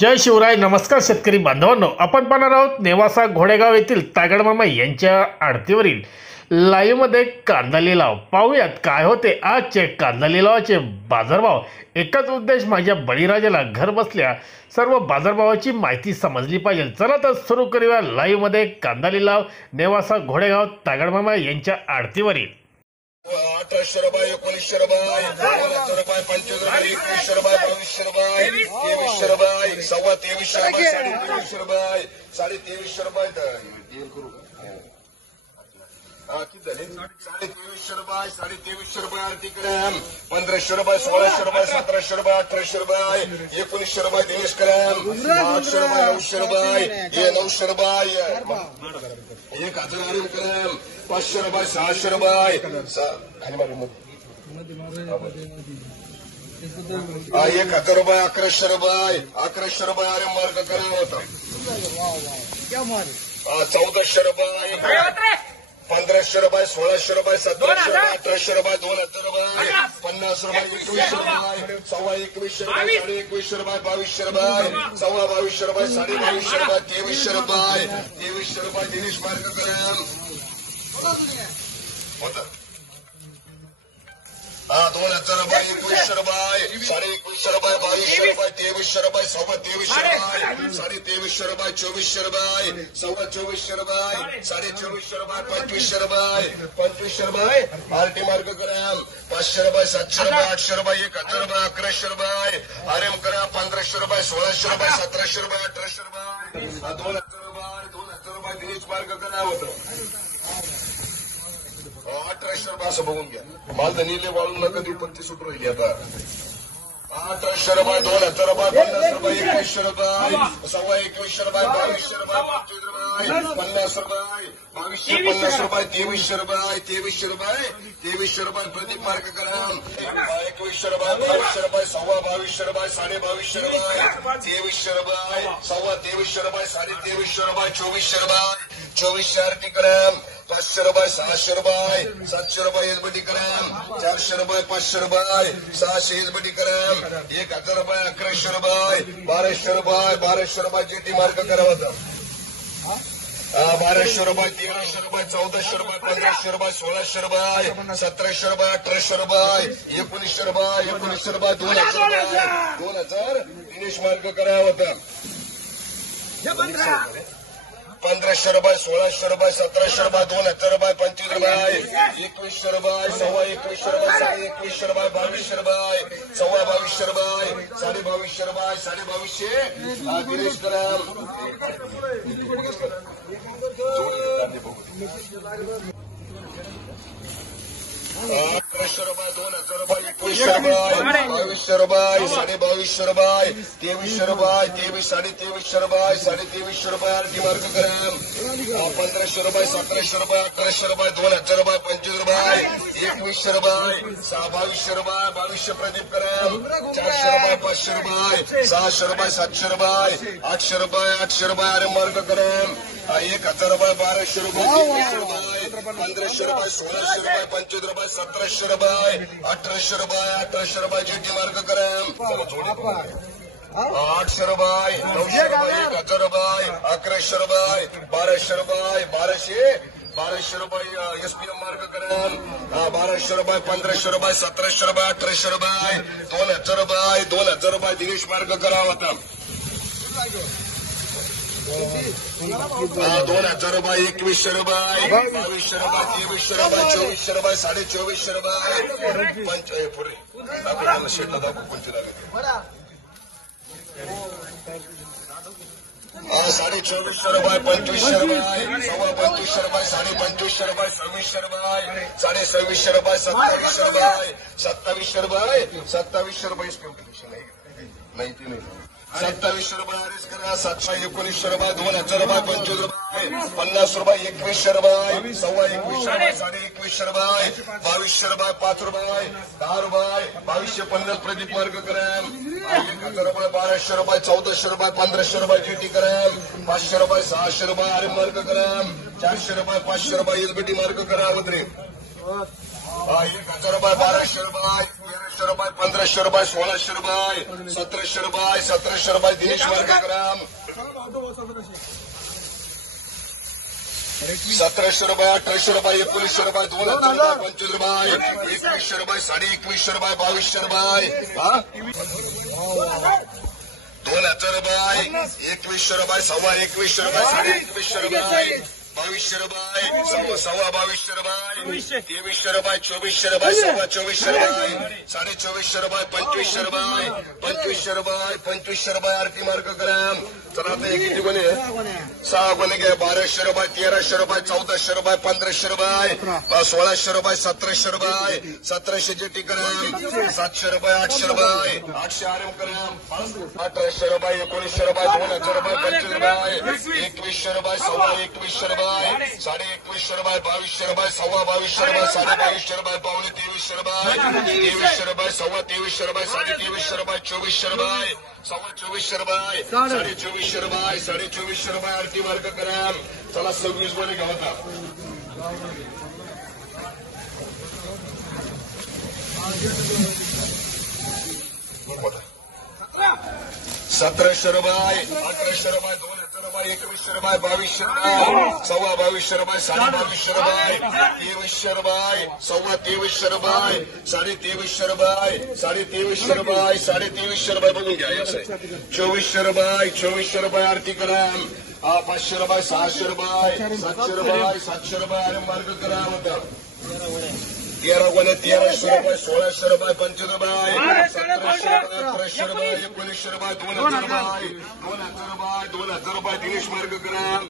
जय शिवराय. नमस्कार शेतकरी बांधवांनो, आपण पाहणार आहोत नेवासा घोडेगाव येथील तागडमामा यांच्या आडतीवरील लाईव्हमध्ये कांदा लिलाव. पाहूयात काय होते आजचे कांदा लिलावाचे बाजारभाव. एकच उद्देश, माझ्या बळीराजाला घर बसल्या सर्व बाजारभावाची माहिती समजली पाहिजे. चला तर सुरू करूया लाईव्हमध्ये कांदा लिलाव नेवासा घोडेगाव तागडमामा यांच्या आडतीवरील. 1800 रुपये, 1900 रुपये, 2000 रुपये, 25 रुपये, 2100 रुपये, 2200 रुपये, 2300 रुपये, 2300 रुपये, 2300 रुपये, 2300 रुपये. किती झाले? 2300 रुपये, 2300 रुपये आर्थिक्रम, 1500 रुपये, 1600 रुपये, 1700 रुपये, 1800 रुपये, 1900 रुपये दिनेश करम, 800 रुपये, 900 रुपये, 900 रुपये, 1000 करम, 500 रुपये, 600 रुपये, 1000 रुपये, 1100 रुपये, 1100 रुपये. अरे मार्ग करा होता 1400 रुपये, 1500 रुपये, 1600 रुपये, 1700 रुपये, 1800 रुपये, 2000 रुपये, 50 रुपये, 2100 रुपये, 2100 रुपये, 2100 रुपये, 2200 रुपये, 2200 रुपये, 2200 रुपये, 2300 रुपये, 2300 रुपये दिनेश मार्गक्रम होता. 2000 रुपये, 2100 रुपये, 2100 रुपये, 2200 रुपये, 2300 रुपये, 2300 रुपये, 2300 रुपये, 2400 रुपये, 2400 रुपये, 2400 रुपये, 2500 रुपये, 2500 रुपये आरटी मार्ग करा. 500 रुपये, 700 रुपये, 800 रुपये, 1000 रुपये, 1100 रुपये आरएम करा. 1500 रुपये, 1600 रुपये, 1700 रुपये, 1800 रुपये, 2000 रुपये, 2000 रुपये दिनेश मार्ग करा होतं. 1800 रुपये असं बघून घ्या. माल धनीले वाळून नका देऊ, पण ती सुट राहिली आता. 1800 रुपये, 2000 रुपये, 50 रुपये, 2100 रुपये, 2100 रुपये, 2200 रुपये, 25 रुपये, 50 रुपये, 2250 रुपये, 2300 रुपये, 2300 रुपये, 2300 रुपये प्रदीप मार्ग करा. 2100 रुपये, 2200 रुपये, 2200 रुपये, 2250 रुपये, 2300 रुपये, 2300 रुपये, 2350 रुपये, 2400 रुपये, 2400 आरटी करा. 500 रुपये, 600 रुपये, 700 रुपये एसबीटी करा. 400 रुपये, 500 रुपये, 600 एसबीटी करा. 1000 रुपये, 1100 रुपये, 1200 रुपये, 1200 रुपये जेटी मार्ग करा होता. 1200 रुपये, 1300 रुपये, 1400 रुपये, 1500 रुपये, 1600 रुपये, 1700 रुपये, 1800 रुपये, 1900 रुपये, 1900 रुपये, 2000 रुपये, 2000 दिनेश मार्ग करा होता. 1500 रुपये, 1600 रुपये, 1700 रुपये, 2000 रुपये, 25 रुपये, 2100 रुपये, 2150 रुपये, 2100 रुपये, 2200 रुपये, 2250 रुपये, 2250 रुपये, 2250 दिनेश कराम. 1800 रुपये, 2000 रुपये, 2100 रुपये, 2200 रुपये, 2250 रुपये, 2300 रुपये, 2300 रुपये, 2300 रुपये आरटी मार्ग करा. 1500 रुपये, 1700 रुपये, 1800 रुपये, 2000 रुपये, 25 रुपये, 2100 रुपये, 2200 रुपये, 2200 प्रदीप करा. 400 रुपये, 500 रुपये, 600 रुपये, 700 रुपये, 800 रुपये, 800 रुपये अरे मार्ग करा. 1000 रुपये, 1200 रुपये, 2300 रुपये, 1500 रुपये, 1600 रुपये, 25 रुपये, 1700 रुपये, 1800 रुपये, 1800 रुपये जेटी मार्ग करा. 800 रुपये, 900 रुपये, 1000 रुपये, 1100 रुपये, 1200 रुपये, 1200 रुपये एसपीएम मार्ग करा. 1200 रुपये, 1500 रुपये, 1700 रुपये, 1800 रुपये, 2000 रुपये, 2000 रुपये दिनेश मार्ग करा होता. 2000 रुपये, 2100 रुपये, 2200 रुपये, 2300 रुपये, 2400 रुपये, 2450 रुपये पुढे शेटला दाखव कोणती लागेल. 2450 रुपये, 2500 रुपये, 2500 रुपये, 2550 रुपये, 2600 रुपये, 2600 रुपये, 2700 रुपये, 2700 रुपये, 2700 रुपये नाही ती नाही. 2700 रुपये आरेस करा. 719 रुपये, 2000 रुपये, 25 रुपये, 50 रुपये, 2100 रुपये, 2150 रुपये, 2150 रुपये, 2200 रुपये, 5 रुपये, 10 रुपये, 2250 प्रदीप मार्ग करा. 1000 रुपये, 1200 रुपये, 1400 रुपये, 1500 रुपये जीटी करा. 500 रुपये, 600 रुपये आरे मार्ग करा. 400 रुपये, 500 रुपये एसबीटी मार्ग करा. 1000 रुपये, 1200 रुपये, रुपये 1500 रुपये 1600 रुपये 1700 रुपये 1700 रुपये दिनेश मार्ग ग्राम 1700 रुपये 1800 रुपये 1900 रुपये 2000 रुपये 25 रुपये 2100 रुपये 2150 रुपये 2200 रुपये 2000 रुपये 2100 रुपये 2150 रुपये 2150 रुपये 2200 रुपये 2200 रुपये 2300 रुपये 2400 रुपये 2400 रुपये 2450 रुपये 2500 रुपये 2500 रुपये 2500 रुपये आरती मार्ग ग्राम चला आता एक किती कोणी 6 कोणी घ्या 1200 रुपये 1300 रुपये 1400 रुपये 1500 रुपये 1600 रुपये 1700 रुपये 1700 जेटी ग्राम 700 रुपये 800 रुपये 800 आरएम ग्राम 1800 रुपये 1900 रुपये 2000 रुपये 25 रुपये 2100 रुपये 2150 रुपये 2150 रुपये 2200 रुपये 2250 रुपये 2250 रुपये 2300 रुपये 2300 रुपये 2300 रुपये 2300 रुपये 2400 रुपये 2400 रुपये 2400 रुपये 2400 रुपये आरती मार्ग ग्राम चला 26 मध्ये घ्या होता 1700 रुपये 1800 रुपये 2000 रुपये 2100 रुपये 2200 रुपये 2250 रुपये 2250 रुपये 2300 रुपये 2300 रुपये 2300 रुपये 2300 रुपये 2300 रुपये बघून घ्या असं 2400 रुपये आरती ग्राम 500 रुपये 600 रुपये 700 रुपये 700 रुपये अरे मार्ग ग्राम होता 13 गुणे 1300 रुपये 1600 रुपये 25 रुपये 1700 रुपये 1800 रुपये 1900 रुपये 2000 रुपये 2000 रुपये 2000 रुपये दिनेश मार्ग ग्राम